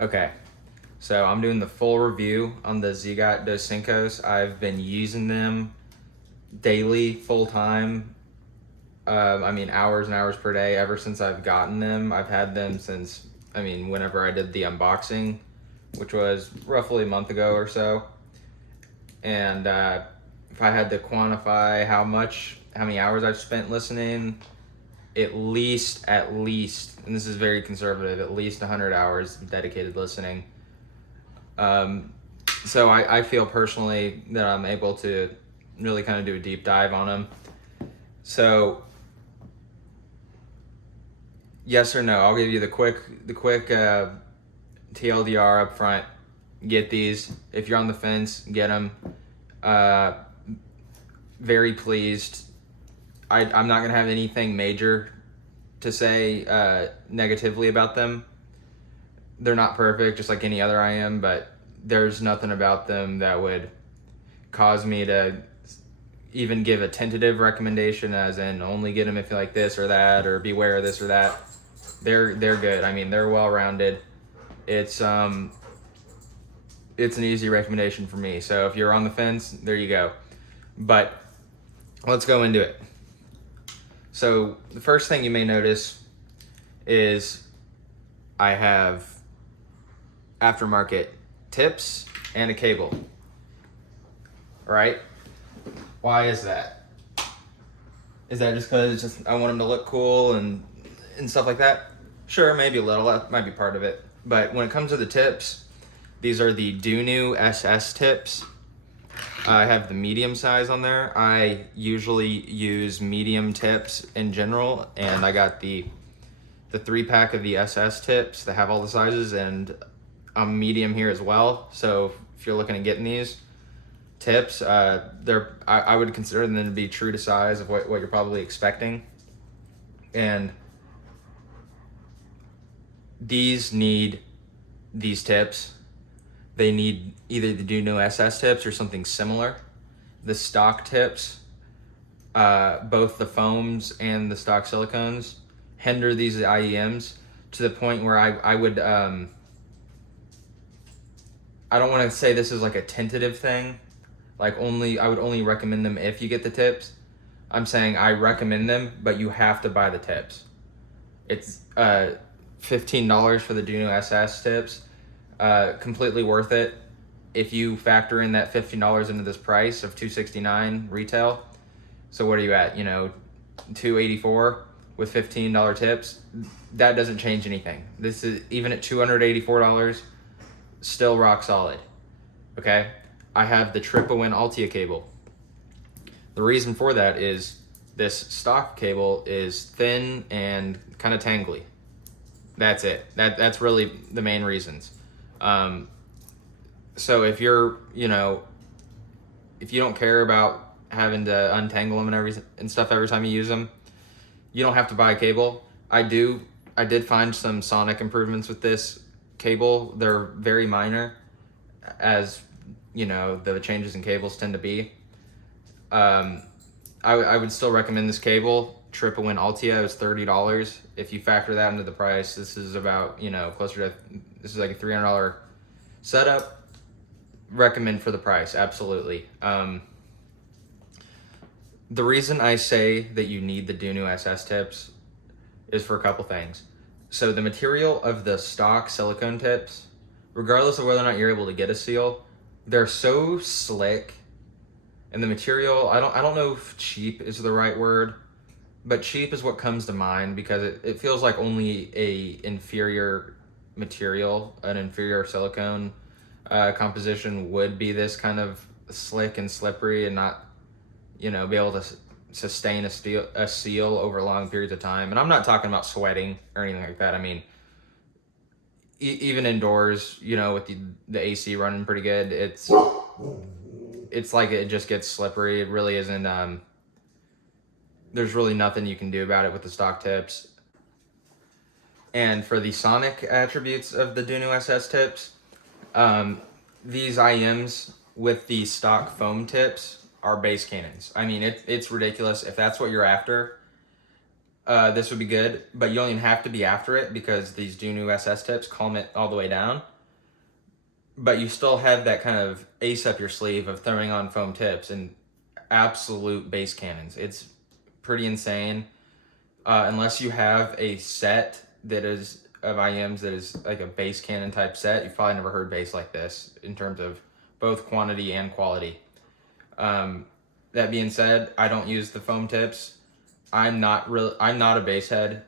Okay, so I'm doing the full review on the ZiiGaat Doscincos. I've been using them daily, full time. I mean, hours and hours per day ever since I've gotten them. I've had them since, whenever I did the unboxing, which was roughly a month ago or so. And if I had to quantify how many hours I've spent listening, at least, and this is very conservative, at least 100 hours dedicated listening. So I feel personally that I'm able to really kind of do a deep dive on them. So yes or no, I'll give you the quick TLDR up front. Get these. If you're on the fence, get them. Very pleased. I'm not gonna have anything major to say negatively about them. They're not perfect, just like any other IM, but there's nothing about them that would cause me to even give a tentative recommendation, as in only get them if you like this or that, or beware of this or that. They're good. I mean, they're well rounded. It's an easy recommendation for me. So if you're on the fence, there you go. But let's go into it. So the first thing you may notice is I have aftermarket tips and a cable. All right? Why is that? Is that just because I want them to look cool and stuff like that? Sure, maybe a little. That might be part of it. But when it comes to the tips, these are the Dunu SS tips. I have the medium size on there. I usually use medium tips in general, and I got the 3-pack of the SS tips that have all the sizes, and I'm medium here as well. So if you're looking at getting these tips, I would consider them to be true to size of what you're probably expecting. And these need these tips. They need either the Dunu SS tips or something similar. The stock tips, both the foams and the stock silicones, hinder these IEMs to the point where I would, I don't want to say this is like a tentative thing, like I would only recommend them if you get the tips. I'm saying I recommend them, but you have to buy the tips. It's $15 for the Dunu SS tips. Completely worth it if you factor in that $15 into this price of $269 retail. So what are you at? $284 with $15 tips. That doesn't change anything. This is even at $284, still rock solid. Okay, I have the Triple-Win Altia cable. The reason for that is this stock cable is thin and kind of tangly. That's it. That's really the main reasons. So if you're, if you don't care about having to untangle them and stuff every time you use them, you don't have to buy a cable. I did find some sonic improvements with this cable. They're very minor, as the changes in cables tend to be. I would still recommend this cable. Triple-Win Altia is $30. If you factor that into the price, this is about, closer to, this is like a $300 setup. Recommend for the price, absolutely. The reason I say that you need the Dunu SS tips is for a couple things. So the material of the stock silicone tips, regardless of whether or not you're able to get a seal, they're so slick. And the material, I don't know if cheap is the right word, but cheap is what comes to mind because it feels like only a inferior material, an inferior silicone composition would be this kind of slick and slippery and not, be able to sustain a seal over long periods of time. And I'm not talking about sweating or anything like that. I mean, even indoors, with the AC running pretty good, it's like it just gets slippery. It really isn't, there's really nothing you can do about it with the stock tips. And for the sonic attributes of the Dunu SS tips, these IMs with the stock foam tips are bass cannons. I mean, it's ridiculous. If that's what you're after, this would be good, but you don't even have to be after it because these do new SS tips calm it all the way down. But you still have that kind of ace up your sleeve of throwing on foam tips and absolute bass cannons. It's pretty insane. Unless you have a set that is of IMs that is like a bass cannon type set, you've probably never heard bass like this in terms of both quantity and quality. That being said, I don't use the foam tips. I'm not a bass head.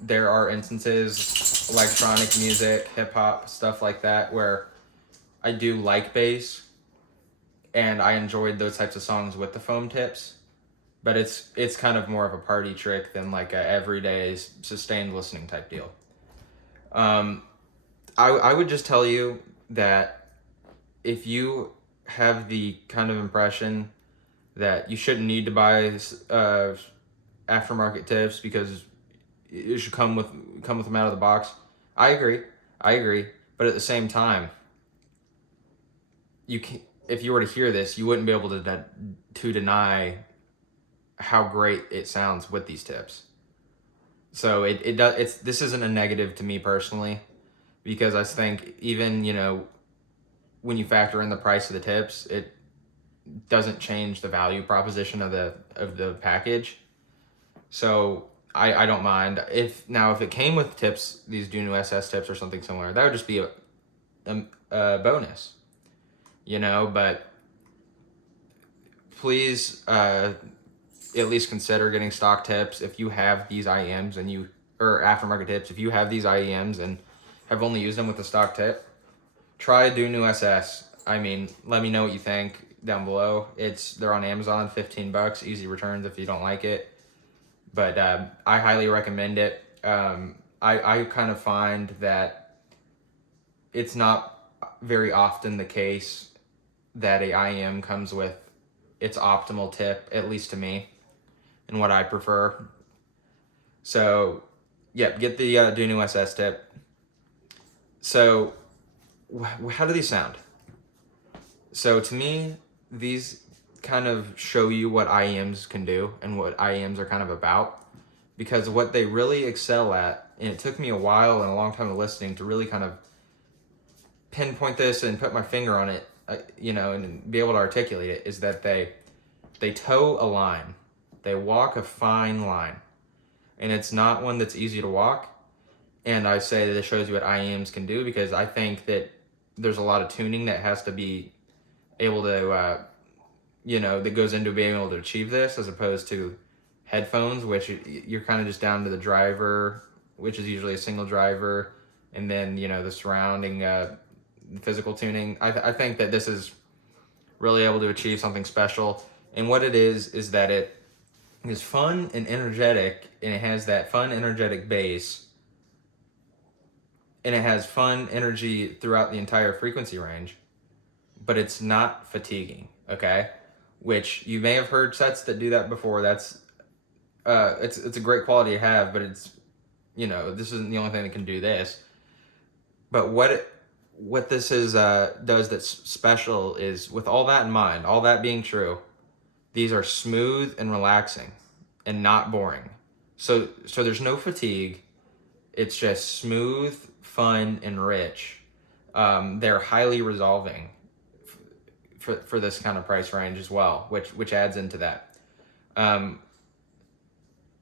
There are instances, electronic music, hip hop, stuff like that, where I do like bass, and I enjoyed those types of songs with the foam tips. But it's kind of more of a party trick than like a everyday sustained listening type deal. I would just tell you that if you have the kind of impression that you shouldn't need to buy aftermarket tips because it should come with them out of the box, I agree. But at the same time, you can, if you were to hear this, you wouldn't be able to deny how great it sounds with these tips. So this isn't a negative to me personally, because I think even, when you factor in the price of the tips, it doesn't change the value proposition of the package. So I don't mind if it came with tips, these do new SS tips or something similar, that would just be a bonus, but please at least consider getting stock tips if you have these IEMs or aftermarket tips. If you have these IEMs and have only used them with the stock tip, try do new SS. I mean, let me know what you think down below. They're on Amazon, $15, easy returns if you don't like it. But I highly recommend it. I kind of find that it's not very often the case that a IEM comes with its optimal tip, at least to me, and what I prefer. So, get the do new SS tip. So, how do these sound? So to me, these kind of show you what IEMs can do and what IEMs are kind of about, because what they really excel at, and it took me a while and a long time of listening to really kind of pinpoint this and put my finger on it, and be able to articulate it, is that they toe a line. They walk a fine line, and it's not one that's easy to walk. And I say that it shows you what IEMs can do because I think that there's a lot of tuning that has to be able to, that goes into being able to achieve this, as opposed to headphones, which you're kind of just down to the driver, which is usually a single driver, and then, the surrounding physical tuning. I think that this is really able to achieve something special. And what it is that it is fun and energetic, and it has that fun, energetic bass, and it has fun energy throughout the entire frequency range, but it's not fatiguing, okay? Which you may have heard sets that do that before. That's it's a great quality to have, but it's, this isn't the only thing that can do this. But what this does that's special is, with all that in mind, all that being true, these are smooth and relaxing and not boring. So there's no fatigue. It's just smooth, fun, and rich. They're highly resolving for this kind of price range as well, which adds into that.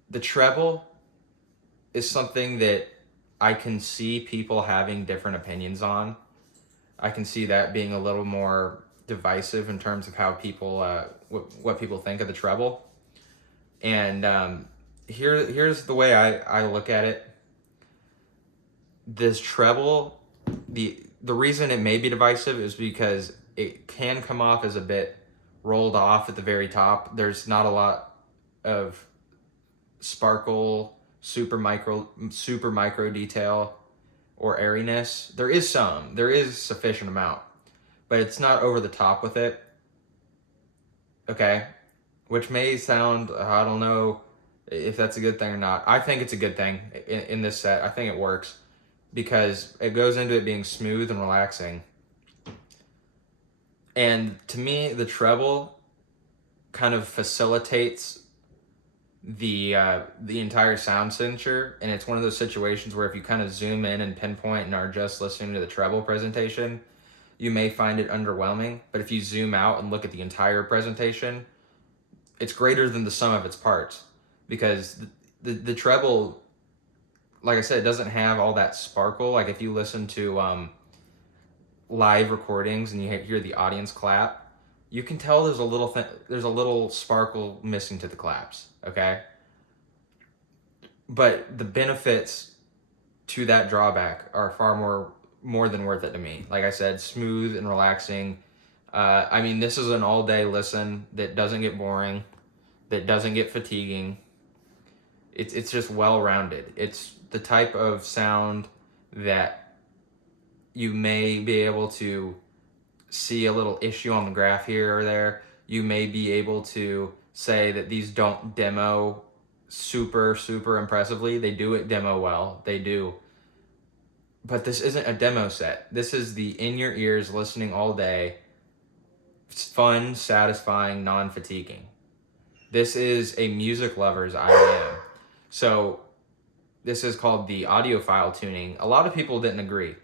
The treble is something that I can see people having different opinions on. I can see that being a little more divisive in terms of how people, what people think of the treble. And here's the way I look at it. This treble, the reason it may be divisive is because it can come off as a bit rolled off at the very top. There's not a lot of sparkle, super micro detail or airiness. There is sufficient amount, but it's not over the top with it. Okay, which may sound, I don't know if that's a good thing or not. I think it's a good thing in this set. I think it works because it goes into it being smooth and relaxing. And to me, the treble kind of facilitates the entire sound signature, and it's one of those situations where if you kind of zoom in and pinpoint and are just listening to the treble presentation, you may find it underwhelming. But if you zoom out and look at the entire presentation, it's greater than the sum of its parts, because the treble, like I said, doesn't have all that sparkle. Like if you listen to live recordings and you hear the audience clap, you can tell there's a little sparkle missing to the claps. Okay, but the benefits to that drawback are far more than worth it to me. Like I said, smooth and relaxing. I mean, this is an all day listen that doesn't get boring, that doesn't get fatiguing. It's just well rounded. It's the type of sound that you may be able to see a little issue on the graph here or there. You may be able to say that these don't demo super impressively. They do it demo well. They do. But this isn't a demo set. This is the in your ears, listening all day, fun, satisfying, non-fatiguing. This is a music lover's IEM. So this is called the audiophile tuning. A lot of people didn't agree.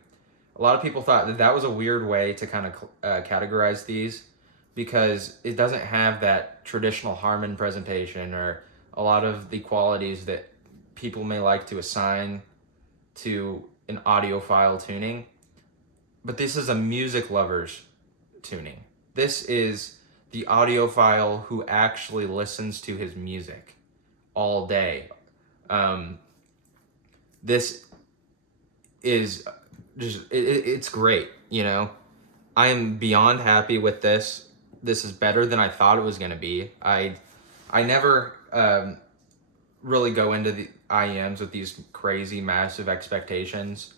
A lot of people thought that that was a weird way to kind of categorize these, because it doesn't have that traditional Harman presentation or a lot of the qualities that people may like to assign to an audiophile tuning. But this is a music lover's tuning. This is the audiophile who actually listens to his music all day. This is just, it's great, you know. I am beyond happy with this. This is better than I thought it was going to be. I never really go into the IEMs with these crazy massive expectations,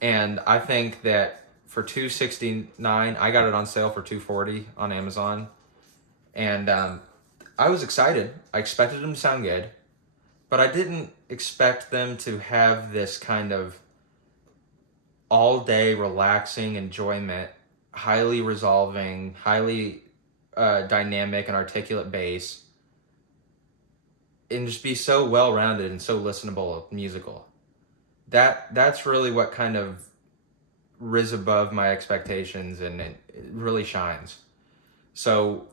and I think that for $269, I got it on sale for $240 on Amazon, and I was excited. I expected them to sound good, but I didn't expect them to have this kind of all day relaxing enjoyment, highly resolving, highly dynamic and articulate bass, and just be so well rounded and so listenable musical. That's really what kind of rose above my expectations, and it really shines. So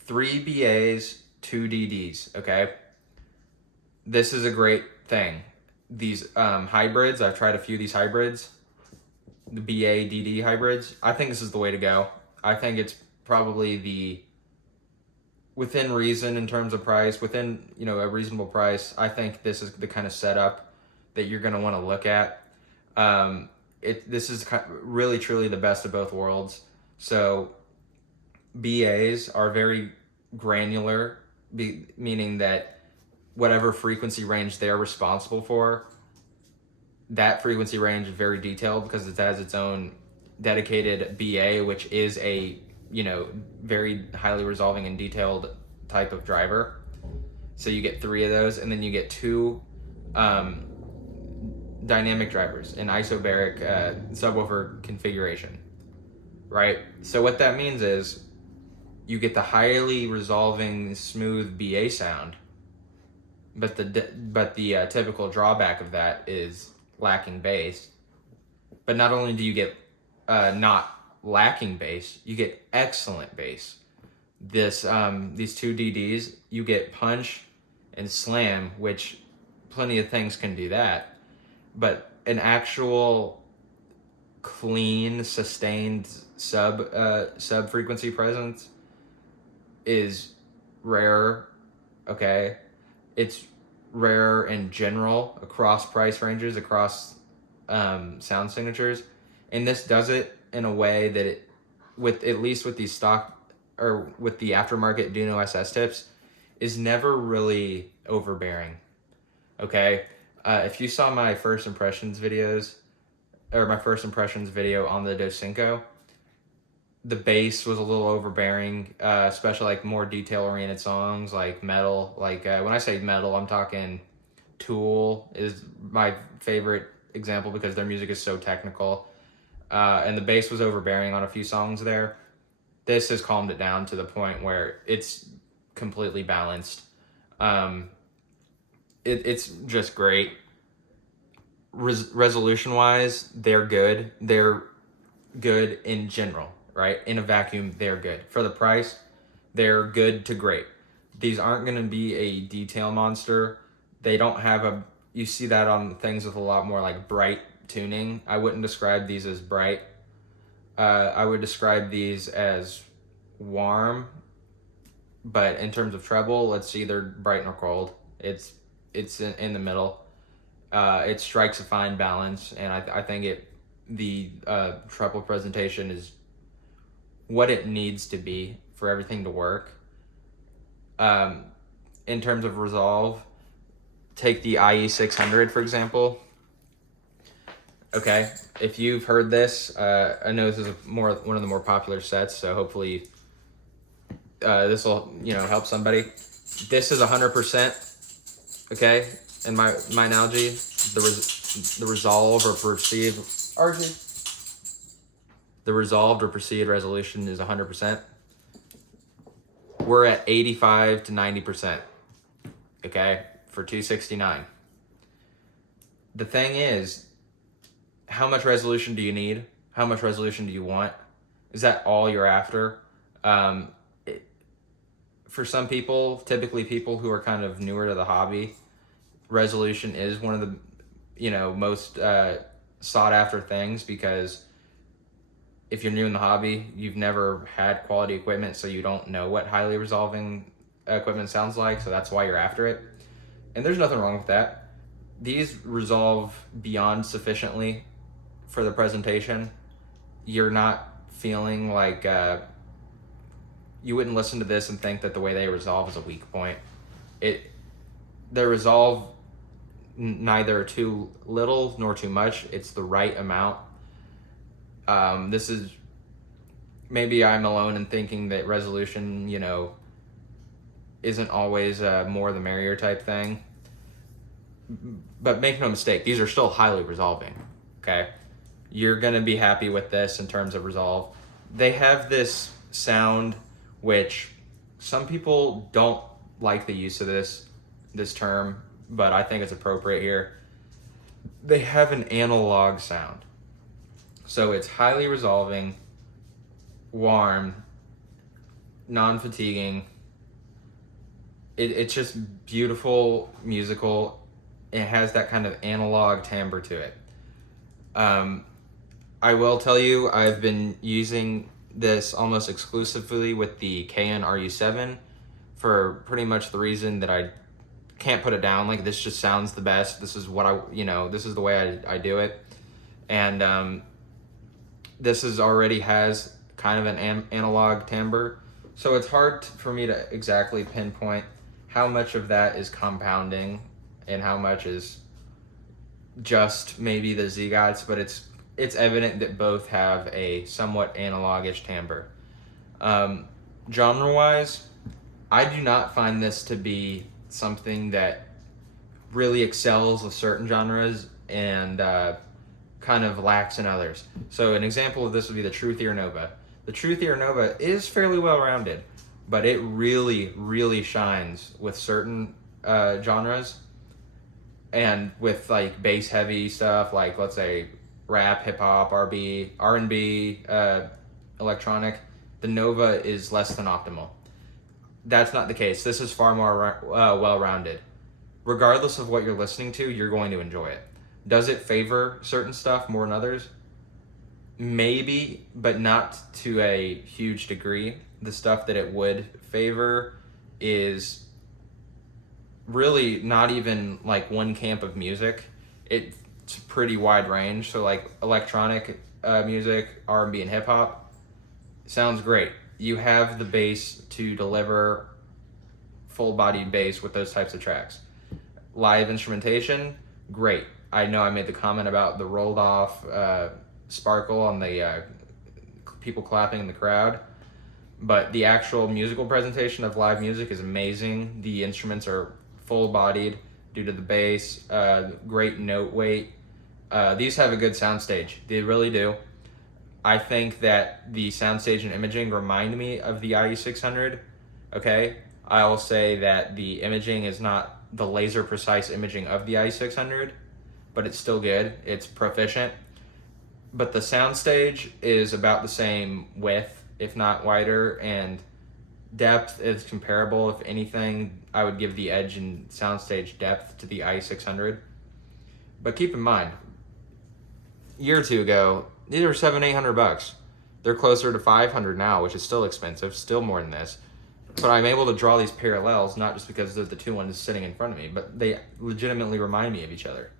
3 BAs, 2 DDs, okay? This is a great thing. These hybrids, I've tried a few of these hybrids, the BA DD hybrids. I think this is the way to go. I think it's probably the, within reason in terms of price, within, you know, a reasonable price, I think this is the kind of setup that you're going to want to look at. This is really truly the best of both worlds. So BAs are very granular, meaning that whatever frequency range they're responsible for, that frequency range is very detailed because it has its own dedicated BA, which is a, you know, very highly resolving and detailed type of driver. So you get 3 of those, and then you get 2 dynamic drivers in isobaric subwoofer configuration, right? So what that means is you get the highly resolving, smooth BA sound, but the typical drawback of that is lacking bass. But not only do you get not lacking bass, you get excellent bass. These 2 DDs, you get punch and slam, which plenty of things can do that, but an actual clean, sustained sub frequency presence is rare. Okay, it's rare in general across price ranges, across sound signatures, and this does it in a way that it, with at least with these stock or with the aftermarket Duno SS tips, is never really overbearing. Okay, if you saw my first impressions videos, or my first impressions video on the Doscinco, the bass was a little overbearing, especially like more detail-oriented songs like metal. Like when I say metal, I'm talking Tool is my favorite example because their music is so technical, and the bass was overbearing on a few songs there. This has calmed it down to the point where it's completely balanced. Um, it's just great. Resolution wise, they're good. They're good in general, right? In a vacuum, they're good. For the price, they're good to great. These aren't going to be a detail monster. They don't have a, you see that on things with a lot more like bright tuning. I wouldn't describe these as bright. I would describe these as warm, but in terms of treble, it's either bright nor cold. It's in the middle. It strikes a fine balance, and I think the treble presentation is what it needs to be for everything to work. In terms of resolve, take the IE600 for example. Okay, if you've heard this, I know this is one of the more popular sets, so hopefully this will help somebody. This is 100%. Okay, in my analogy, the resolve or perceived the resolved or perceived resolution is 100%. We're at 85 to 90%. Okay, for 269. The thing is, how much resolution do you need? How much resolution do you want? Is that all you're after? For some people, typically people who are kind of newer to the hobby, resolution is one of the most sought after things, because if you're new in the hobby, you've never had quality equipment, so you don't know what highly resolving equipment sounds like, so that's why you're after it. And there's nothing wrong with that. These resolve beyond sufficiently for the presentation. You're not feeling like you wouldn't listen to this and think that the way they resolve is a weak point. They resolve neither too little nor too much. It's the right amount. This is, maybe I'm alone in thinking that resolution, isn't always more the merrier type thing. But make no mistake, these are still highly resolving. Okay, you're gonna be happy with this in terms of resolve. They have this sound which some people don't like the use of this term, but I think it's appropriate here. They have an analog sound. So it's highly resolving, warm, non-fatiguing. It's just beautiful, musical. It has that kind of analog timbre to it. I will tell you, I've been using this almost exclusively with the KN RU7 for pretty much the reason that I can't put it down. Like, this just sounds the best. This is what this is the way I do it. And this already has kind of an analog timbre. So it's hard for me to exactly pinpoint how much of that is compounding and how much is just maybe the ZiiGaats, but it's evident that both have a somewhat analogish timbre. Genre-wise, I do not find this to be something that really excels with certain genres and kind of lacks in others. So an example of this would be the True Theory Nova. The True Theory Nova is fairly well-rounded, but it really, really shines with certain genres, and with like bass heavy stuff, like let's say rap, hip hop, R&B, electronic. The Nova is less than optimal. That's not the case. This is far more well-rounded. Regardless of what you're listening to, you're going to enjoy it. Does it favor certain stuff more than others? Maybe, but not to a huge degree. The stuff that it would favor is really not even like one camp of music. It's a pretty wide range. So like electronic music, R&B, and hip hop sounds great. You have the bass to deliver full-bodied bass with those types of tracks. Live instrumentation, great. I know I made the comment about the rolled off sparkle on the people clapping in the crowd, but the actual musical presentation of live music is amazing. The instruments are full-bodied due to the bass, great note weight. These have a good soundstage. They really do. I think that the soundstage and imaging remind me of the IE600. Okay, I'll say that the imaging is not the laser precise imaging of the i600, but it's still good. It's proficient. But the soundstage is about the same width, if not wider, and depth is comparable. If anything, I would give the edge in soundstage depth to the i600. But keep in mind, a year or two ago, these are $700-800. They're closer to 500 now, which is still expensive, still more than this. But I'm able to draw these parallels, not just because the two ones sitting in front of me, but they legitimately remind me of each other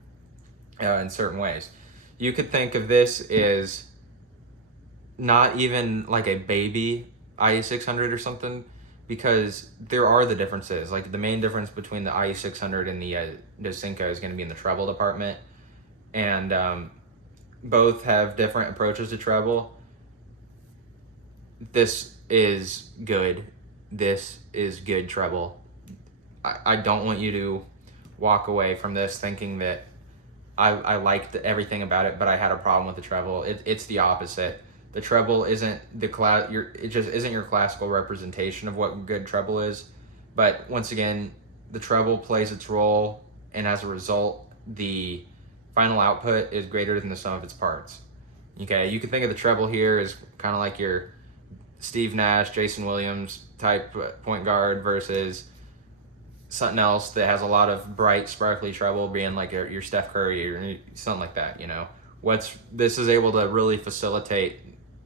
in certain ways. You could think of this as not even like a baby i600 or something, because there are the differences. Like the main difference between the i600 and the Doscinco is going to be in the treble department, and both have different approaches to treble. This is good. This is good treble. I don't want you to walk away from this thinking that I liked everything about it, but I had a problem with the treble. It's the opposite. The treble isn't it just isn't your classical representation of what good treble is. But once again, the treble plays its role, and as a result, the final output is greater than the sum of its parts. Okay, you can think of the treble here as kind of like your Steve Nash, Jason Williams type point guard versus something else that has a lot of bright, sparkly treble, being like your Steph Curry or something like that. This is able to really facilitate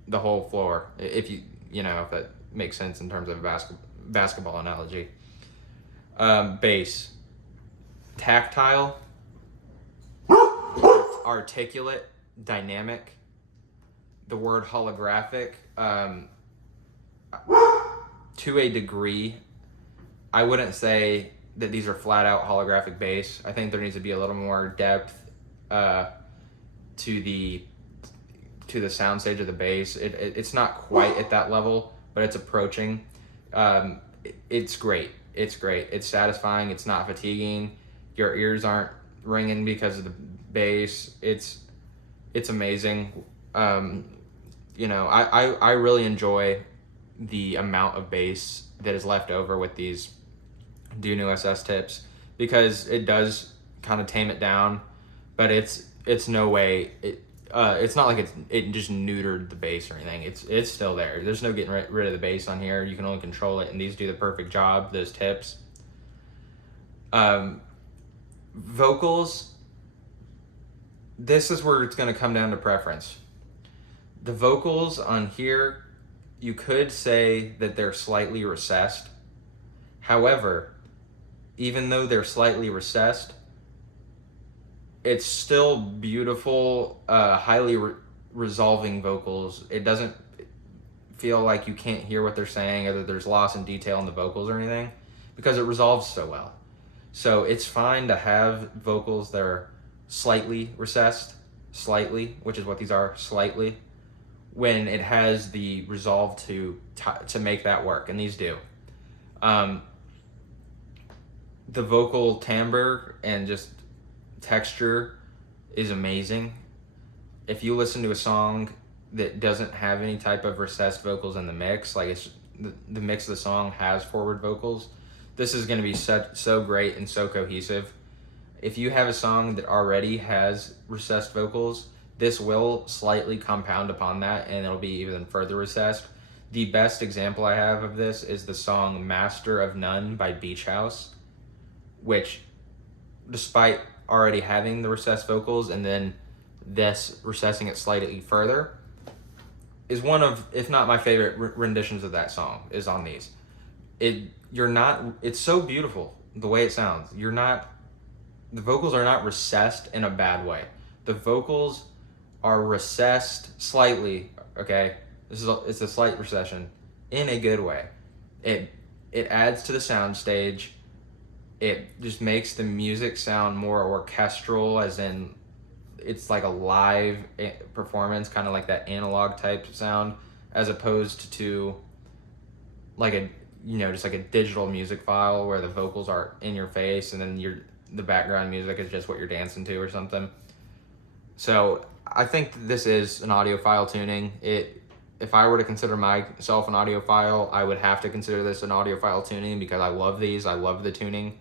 the whole floor, if if that makes sense in terms of a basketball analogy. Bass, tactile, articulate, dynamic. The word holographic, to a degree. I wouldn't say that these are flat out holographic bass. I think there needs to be a little more depth to the soundstage of the bass. It's not quite at that level, but it's approaching. It's great. It's great. It's satisfying. It's not fatiguing. Your ears aren't ringing because of the bass. It's amazing. I really enjoy the amount of bass that is left over with these New SS tips, because it does kind of tame it down, but it's no way it's not like it just neutered the bass or anything. It's still there. There's no getting rid of the bass on here. You can only control it, and these do the perfect job. Those tips. Vocals. This is where it's going to come down to preference. The vocals on here, you could say that they're slightly recessed. However, even though they're slightly recessed, it's still beautiful, highly resolving vocals. It doesn't feel like you can't hear what they're saying, or that there's loss in detail in the vocals or anything, because it resolves so well. So it's fine to have vocals that are slightly recessed, which is what these are, slightly, when it has the resolve to make that work, and these do. The vocal timbre and just texture is amazing. If you listen to a song that doesn't have any type of recessed vocals in the mix, like it's the mix of the song has forward vocals, this is going to be so great and so cohesive. If you have a song that already has recessed vocals, this will slightly compound upon that, and it'll be even further recessed. The best example I have of this is the song Master of None by Beach House, which, despite already having the recessed vocals and then this recessing it slightly further, is one of, if not my favorite renditions of that song, is on these. It's so beautiful the way it sounds. The vocals are not recessed in a bad way. The vocals are recessed slightly, okay? It's a slight recession in a good way. It adds to the soundstage. It just makes the music sound more orchestral, as in it's like a live performance, kind of like that analog type sound, as opposed to like just like a digital music file where the vocals are in your face and then the background music is just what you're dancing to or something. So I think this is an audiophile tuning. if I were to consider myself an audiophile, I would have to consider this an audiophile tuning because I love these. I love the tuning.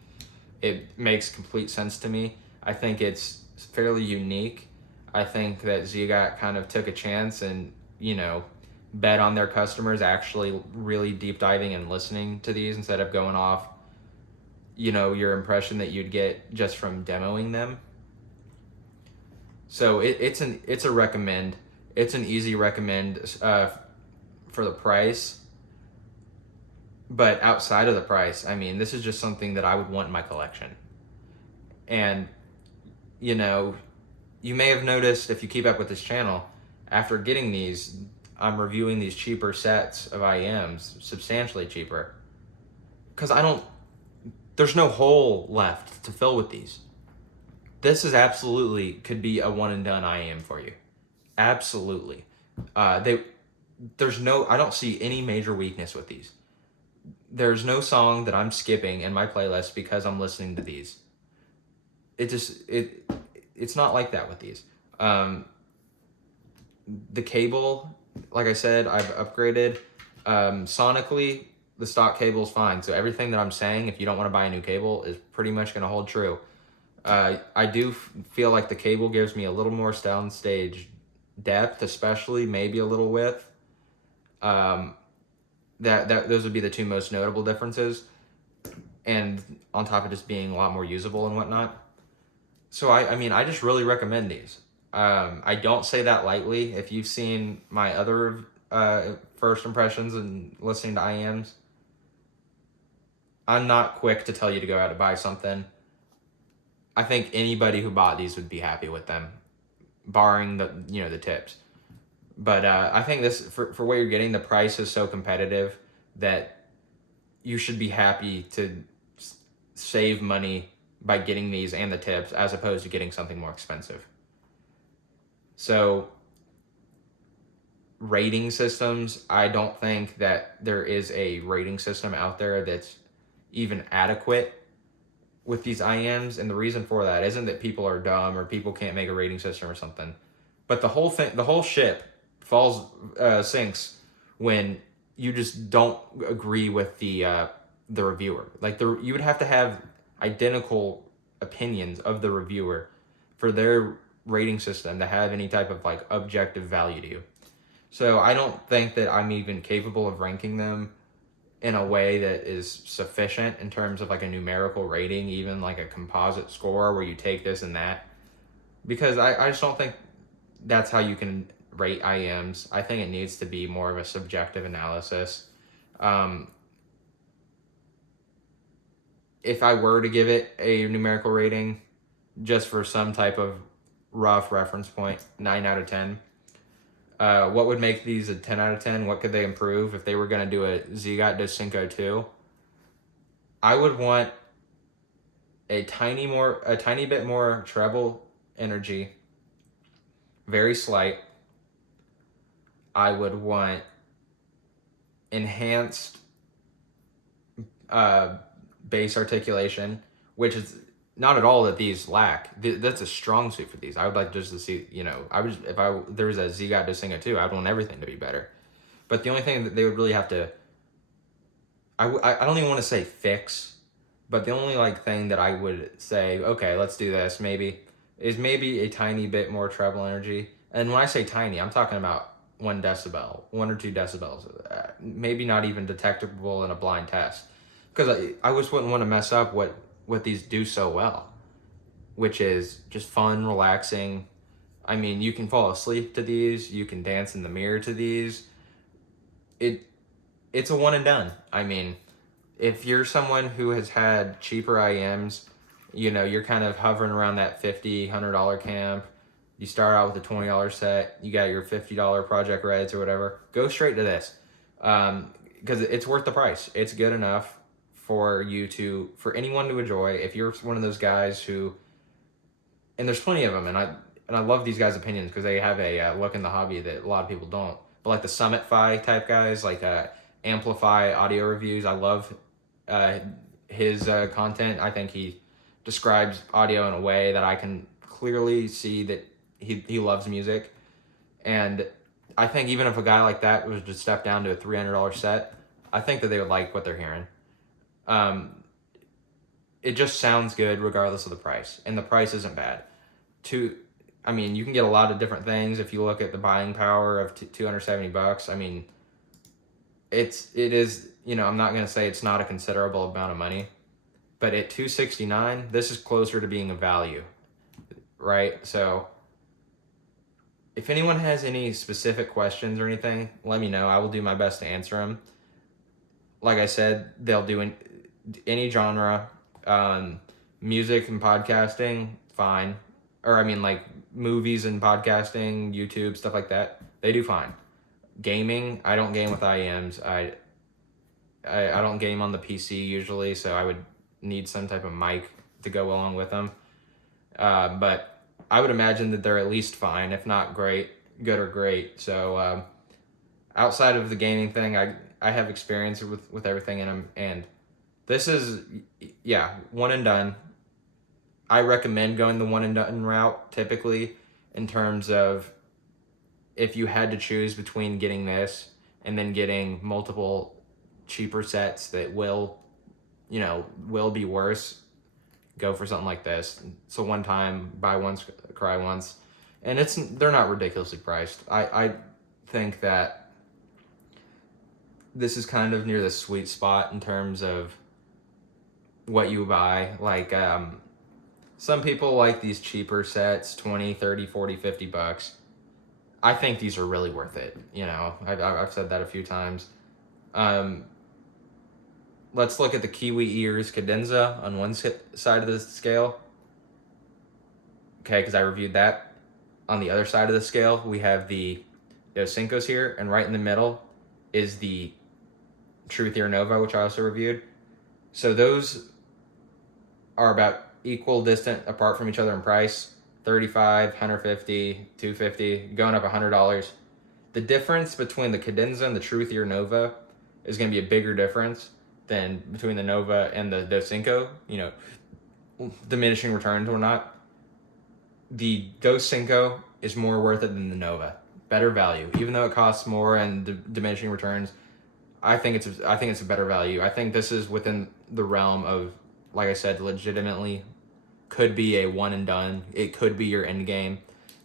It makes complete sense to me. I think it's fairly unique. I think that ZiiGaat kind of took a chance and, bet on their customers actually really deep diving and listening to these instead of going off, your impression that you'd get just from demoing them. So it's a recommend. It's an easy recommend for the price. But outside of the price, I mean, this is just something that I would want in my collection. And, you may have noticed if you keep up with this channel, after getting these, I'm reviewing these cheaper sets of IEMs, substantially cheaper. Because there's no hole left to fill with these. This is absolutely could be a one and done IEM for you. Absolutely. I don't see any major weakness with these. There's no song that I'm skipping in my playlist because I'm listening to these. It's not like that with these. The cable, like I said, I've upgraded. Sonically, the stock cable is fine. So everything that I'm saying, if you don't want to buy a new cable, is pretty much going to hold true. I do feel like the cable gives me a little more downstage depth, especially maybe a little width. Those would be the two most notable differences, and on top of just being a lot more usable and whatnot. So I just really recommend these. I don't say that lightly. If you've seen my other first impressions and listening to IEMs, I'm not quick to tell you to go out to buy something. I think anybody who bought these would be happy with them, barring the tips. But I think this for what you're getting, the price is so competitive that you should be happy to save money by getting these and the tips as opposed to getting something more expensive. So rating systems, I don't think that there is a rating system out there that's even adequate with these IEMs, and the reason for that isn't that people are dumb or people can't make a rating system or something, but the whole ship sinks when you just don't agree with the reviewer. Like you would have to have identical opinions of the reviewer for their rating system to have any type of like objective value to you. So I don't think that I'm even capable of ranking them in a way that is sufficient in terms of like a numerical rating, even like a composite score where you take this and that, because I just don't think that's how you can rate IEMs. I think it needs to be more of a subjective analysis. If I were to give it a numerical rating, just for some type of rough reference point, 9 out of 10. What would make these a 10 out of 10? What could they improve if they were going to do a ZiiGaat Doscinco 2? I would want a tiny bit more treble energy, very slight. I would want enhanced bass articulation, which is not at all that these lack. That's a strong suit for these. I would like just to see, if there was a ZiiGaat Doscinco 2, I'd want everything to be better. But the only thing that they would really have to, I don't even want to say fix, but the only thing that I would say, okay, let's do this is maybe a tiny bit more treble energy. And when I say tiny, I'm talking about 1 decibel, 1 or 2 decibels, maybe not even detectable in a blind test. Because I just wouldn't want to mess up what these do so well, which is just fun, relaxing. I mean, you can fall asleep to these. You can dance in the mirror to these. It's a one and done. I mean, if you're someone who has had cheaper IEMs, you're kind of hovering around that $50, $100 camp. You start out with a $20 set. You got your $50 Project Reds or whatever. Go straight to this, because it's worth the price. It's good enough for anyone to enjoy. If you're one of those guys who, and there's plenty of them, and I love these guys' opinions because they have a look in the hobby that a lot of people don't. But like the Summit Fi type guys, like Amplify audio reviews, I love his content. I think he describes audio in a way that I can clearly see that he loves music. And I think even if a guy like that was to step down to a $300 set, I think that they would like what they're hearing. It just sounds good regardless of the price, and the price isn't bad. I mean, you can get a lot of different things if you look at the buying power of $270. I mean, it is, I'm not gonna say it's not a considerable amount of money, but at $269, this is closer to being a value, right? So if anyone has any specific questions or anything, let me know. I will do my best to answer them. Like I said, they'll do any genre. Music and podcasting, fine. Or I mean, like movies and podcasting, YouTube, stuff like that, they do fine. Gaming, I don't game with IEMs. I don't game on the PC usually, so I would need some type of mic to go along with them. But I would imagine that they're at least fine, if not great, good or great. So outside of the gaming thing, I have experience with everything in them, and this is, one and done. I recommend going the one and done route typically, in terms of if you had to choose between getting this and then getting multiple cheaper sets that will be worse, go for something like this. So one time, buy once, cry once. And they're not ridiculously priced. I think that this is kind of near the sweet spot in terms of what you buy. Like, some people like these cheaper sets, 20, 30, 40, $50. I think these are really worth it. I've said that a few times. Let's look at the Kiwi Ears Cadenza on one side of the scale. Okay, because I reviewed that. On the other side of the scale, we have the Doscincos here, and right in the middle is the Truth Ear Nova, which I also reviewed. So those are about equal distant apart from each other in price. $35, $150, $250, going up $100. The difference between the Cadenza and the Truth Ear Nova is going to be a bigger difference than between the Nova and the Doscinco. Diminishing returns or not. The Doscinco is more worth it than the Nova. Better value, even though it costs more and diminishing returns. I think it's a better value. I think this is within the realm of, like I said, legitimately could be a one and done. It could be your end game,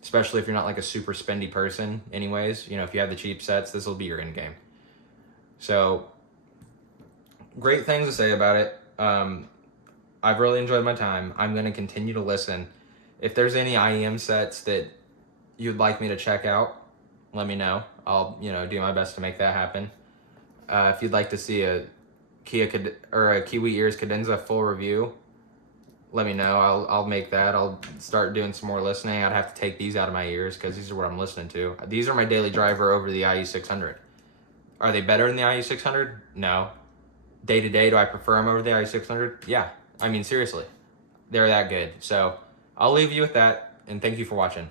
especially if you're not like a super spendy person anyways. If you have the cheap sets, this will be your end game. So great things to say about it. I've really enjoyed my time. I'm going to continue to listen. If there's any IEM sets that you'd like me to check out, let me know. I'll do my best to make that happen. If you'd like to see a Kiwi Ears Cadenza full review, let me know. I'll make that. I'll start doing some more listening. I'd have to take these out of my ears because these are what I'm listening to. These are my daily driver over the IE600. Are they better than the IE600? No. Day to day, do I prefer them over the IE600? Yeah. I mean, seriously. They're that good. So I'll leave you with that, and thank you for watching.